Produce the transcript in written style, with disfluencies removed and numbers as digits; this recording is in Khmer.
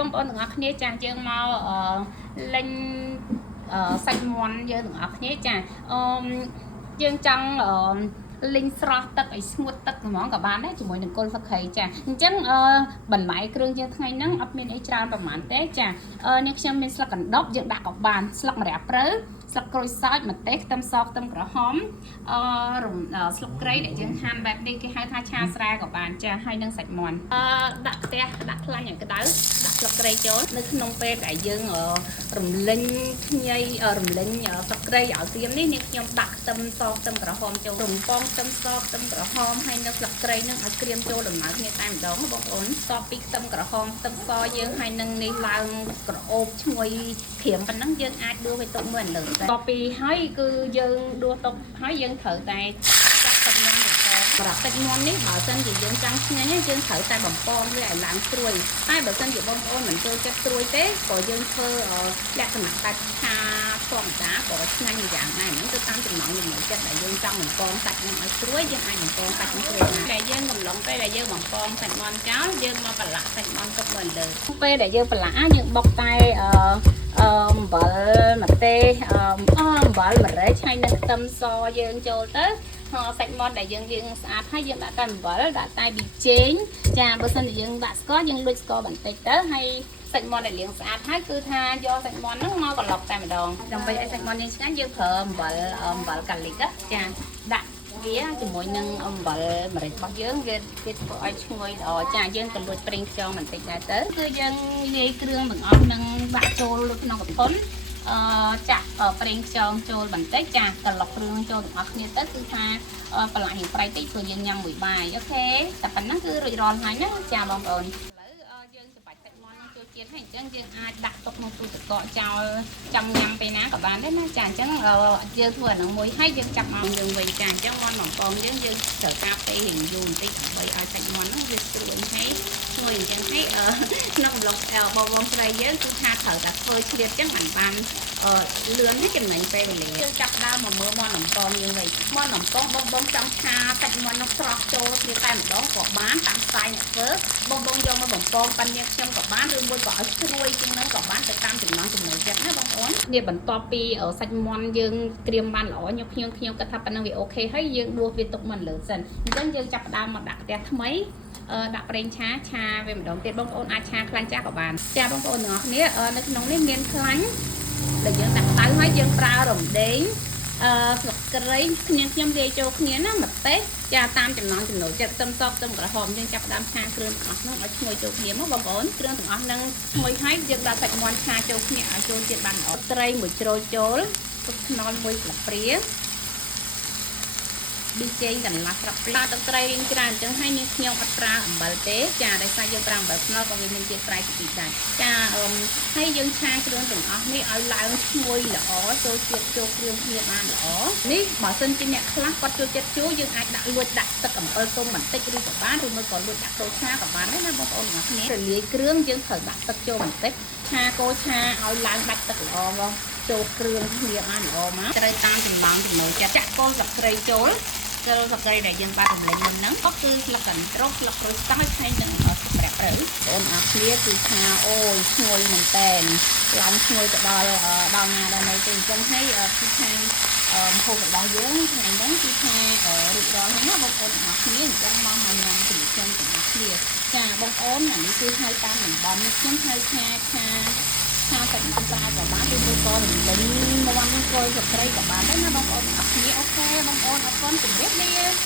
បងប្អូនទាំងអស់គ្នាចាស់យើងមកលេងសាច់មាន់យើងទាំងអស់គ្នាចាយើងចង់លីងស្រស់ទឹកឲ្យស្ងួតទឹកហ្មងក៏បានដែរជាមួយនឹងគល់ស្លឹកគ្រៃចាអញ្ចឹងបន្លែគ្រឿងយើងថ្ងៃហ្នឹងអត់មានអីច្រើនប្រហែលទេចានេះខ្ញុំមានស្លឹកកណ្ដុបយើងដាក់ក៏បានស្លឹកម្រះព្រៅស្លឹកក្រូចសើចម្ទេសខ្ទឹមសខ្ទឹមក្រហមស្លឹកគ្រៃដែលយើងហាន់បែបនេះគេហៅថាឆាស្រែក៏បានចាហើយនឹងសាច់មាន់ដាក់ផ្ទះដាក់ខ្លាញ់ឲ្យក្តៅដាក់ស្លឹកគ្រៃចូលនៅក្នុងពេលដែលយើងរំលឹងខ្ញីរំលឹងស្លឹកគ្រៃឲ្យក្រៀមនេះខ្ញុំដាក់ខ្ទឹមសខ្ទឹមក្រហមចូលរំពងខ្ទឹមសខ្ទឹមក្រហមហើយនៅស្លឹកគ្រៃនឹងឲ្យក្រៀមចូលដំណើរគ្នាតែម្ដងបងប្អូនតបពីខ្ទឹមក្រហមខ្ទឹមសយើងហើយនឹងនេះឡើងក្រអូបឈ្ងុយក្រៀមប៉ុណ្ណឹងយើងអាចដួសឲ្យទុកមួយលើតពីហើយគឺយើងដួសទុកហើយយើងត្រូវតែចាក់ទឹកមាន់ទៅប្រហែលទឹកមាន់នេះបើសិនជាយើងចង់ឆ្ងាញ់យើងត្រូវតែបំពងវាឲ្យឡើងស្រួយតែបើសិនជាបងប្អូនមិនចូលចិត្តស្រួយទេក៏យើងធ្វើលក្ខណៈដាច់ឆាធម្មតាក៏ឆ្ងាញ់យ៉ាងដែរហ្នឹងទៅតាមចំណង់ចំណូលចិត្តដែលយើងចង់បំពងសាច់នឹងឲ្យស្រួយយើងអាចបំពងសាច់នឹងស្រួយណាតែយើងកំឡុងពេលដែលយើងបំពងសាច់មាន់ចោលយើងមកប្រឡាក់សាច់មាន់ទុកមួយលើពេលដែលយើងប្រឡាក់យើងបុកតែអំបិលម្ទេសអំបិលម្រេចហើយនឹងខ្ទឹមសយើងចូលទៅសាច់មាន់ដែលយើងលាងស្អាតហើយយើងដាក់តែអំបិលដាក់តែប៊ីចេងចាបើសិនជាយើងដាក់ស្ករយើងលួចស្ករបន្តិចទៅហើយសាច់មាន់ដែលលាងស្អាតហើយគឺថាយកសាច់មាន់ហ្នឹងមកប្រឡប់តែម្ដងដើម្បីឲ្យសាច់មាន់យើងឆ្ងាញ់យើងប្រើអំបិលកាលីកចាដាក់វាជាមួយនឹងអំបិលម្រេចរបស់យើងវាធ្វើឲ្យឈ្ងុយល្អចាយើងក៏លួចប្រេងខ្យងបន្តិចដែរទៅគឺយើងលាយគ្រឿងទាំងអស់នឹងដាក់ចូលក្នុងកប៉ុនចាក់ប្រេងខ្យងចូលបន្តិចចាត្រឡប់គ្រឿងចូលទាំងអស់គ្នាទៅគឺថាបន្លែរៀងប្រៃតិចព្រោះយើងញ៉ាំមួយបាយអូខេតែប៉ុណ្ណឹងគឺរួចរាល់ហើយណាចាបងប្អូនយើងសម្បាច់សាច់មាន់នឹងចូលជាតិហើយអញ្ចឹងយើងអាចដាក់ទុកក្នុងទូទឹកកកចោលចង់ញ៉ាំពេលណាក៏បានដែរណាចាអញ្ចឹងយើងធ្វើអានឹងមួយហើយយើងចាប់មកយើងវិញចាអញ្ចឹងមាន់បំពងយើងត្រូវការពេលរៀងយូរបន្តិចដើម្បីឲ្យសាច់មាន់ហ្នឹងវាស្រួយហើយឈ្ងុយអញ្ចឹងហើយក្នុងកំឡុងបងស្រីយើងគឺថាត្រូវតែធ្វើឆ្លៀតអញ្ចឹងបានលឿនទេចំណេញពេលវេលាយើងចាប់ដើមមកមើលមាន់បំពងយើងវិញមាន់បំពងបងចង់ឆាសាច់មាន់នោះស្រស់ចូលគ្នាតែម្ដងក៏បានតាមស្ទាយអ្នកធ្វើបងយកមកបំពងប៉ាន់នេះខ្ញុំក៏បានឬមួយក៏ឲ្យស្រួយជាងហ្នឹងក៏បានទៅតាមចំណង់ចំណូលចិត្តណាបងប្អូននេះបន្ទាប់ពីសាច់មាន់យើងក្រៀមបានល្អខ្ញុំគិតថាប៉ុណ្ណឹងវាអូខេហើយយើងដួសវាទុកមកលើសិនអញ្ចឹងយើងចាប់ដើមមកដាក់ផ្ទះថ្មីដាក់ប្រេងឆាវាម្ដងទៀតបងប្អូនអាចឆាខ្លាញ់ចាស់ក៏បានចាបងប្អូនទាំងអស់គ្នានៅក្នុងនេះមានខ្លាញ់ដែលយើងដាក់ក្តៅហើយយើងប្រើរំដេងស្លឹកគ្រៃខ្ញុំលាយចូលគ្នាណាម្ទេសចាតាមចំណង់ចំណូលចិត្តខ្ទឹមសខ្ទឹមក្រហមយើងចាប់ផ្ដើមឆាគ្រឿងទាំងអស់ហ្នឹងឲ្យឈ្ងុយចូលគ្នាមកបងប្អូនគ្រឿងទាំងអស់ហ្នឹងឈ្ងុយហើយយើងដាក់សាច់មាន់ឆាចូលគ្នាឲ្យចូលជាតិបានល្អត្រីមួយជ្រោយចូលទឹកខ្នុរមួយស្លាបព្រាប៊ីចេងកន្លះស្លាបព្រាទឹកត្រីរៀងច្រើនអញ្ចឹងហើយនេះខ្ញុំអត់ប្រើអំបិលទេចាដោយសារយើងប្រើអំបិលខ្នុរក៏វាមានជាតិប្រៃតិចដែរចាហើយយើងឆាគ្រឿងទាំងអស់នេះឲ្យឡើងឈ្ងុយល្អចូលជាតិចូលគ្រឿងគ្នាបានល្អនេះបើសិនជាអ្នកខ្លះគាត់ចូលចិត្តជូរយើងអាចដាក់លួចដាក់ទឹកអំបិលទុំបន្តិចឬក៏បានឬមួយក៏លួចដាក់ក្រូចឆ្មាក៏បានដែរណាបងប្អូនទាំងអស់គ្នារលាយគ្រឿងយើងត្រូវដាក់ទឹកចូលបន្តិចឆាកូរឆាឲ្យឡើងដាច់ទឹកល្អមកចូលគ្រឿងគ្នាបានល្អមកត្រូវតាមចំណង់ចំណូលចិត្តចាក់គល់ស្លឹកគ្រៃចូលស្លឹកគ្រៃដែលយើងបានរំលែងមុនហ្នឹងក៏គឺស្លឹកកណ្ត្រុកស្លឹកក្រូចសើចហើយនឹងស្លឹកប្រះព្រៅបងប្អូនអរគ្នាគឺថាអូយឈ្ងុយមែនតែនឡើងឈ្ងុយទៅដល់ណាដល់ណីទៅអញ្ចឹងហើយគឺថាម្ហូបរបស់យើងថ្ងៃហ្នឹងគឺថារួចរាល់ហើយណាបងប្អូនអរគ្នាអញ្ចឹងមកញ៉ាំជាមួយខ្ញុំទាំងអស់គ្នាចាបងប្អូនអានេះគឺហៅតាមតំបន់នេះខ្ញុំហៅថាសាច់មាន់ស្អាតក៏បានឬមួយក៏រំលឹងមាន់គល់ស្លឹកគ្រៃក៏បានដែរណាបងប្អូនអរគ្នាអូខេបងប្អូនអរគុណជម្រាបលា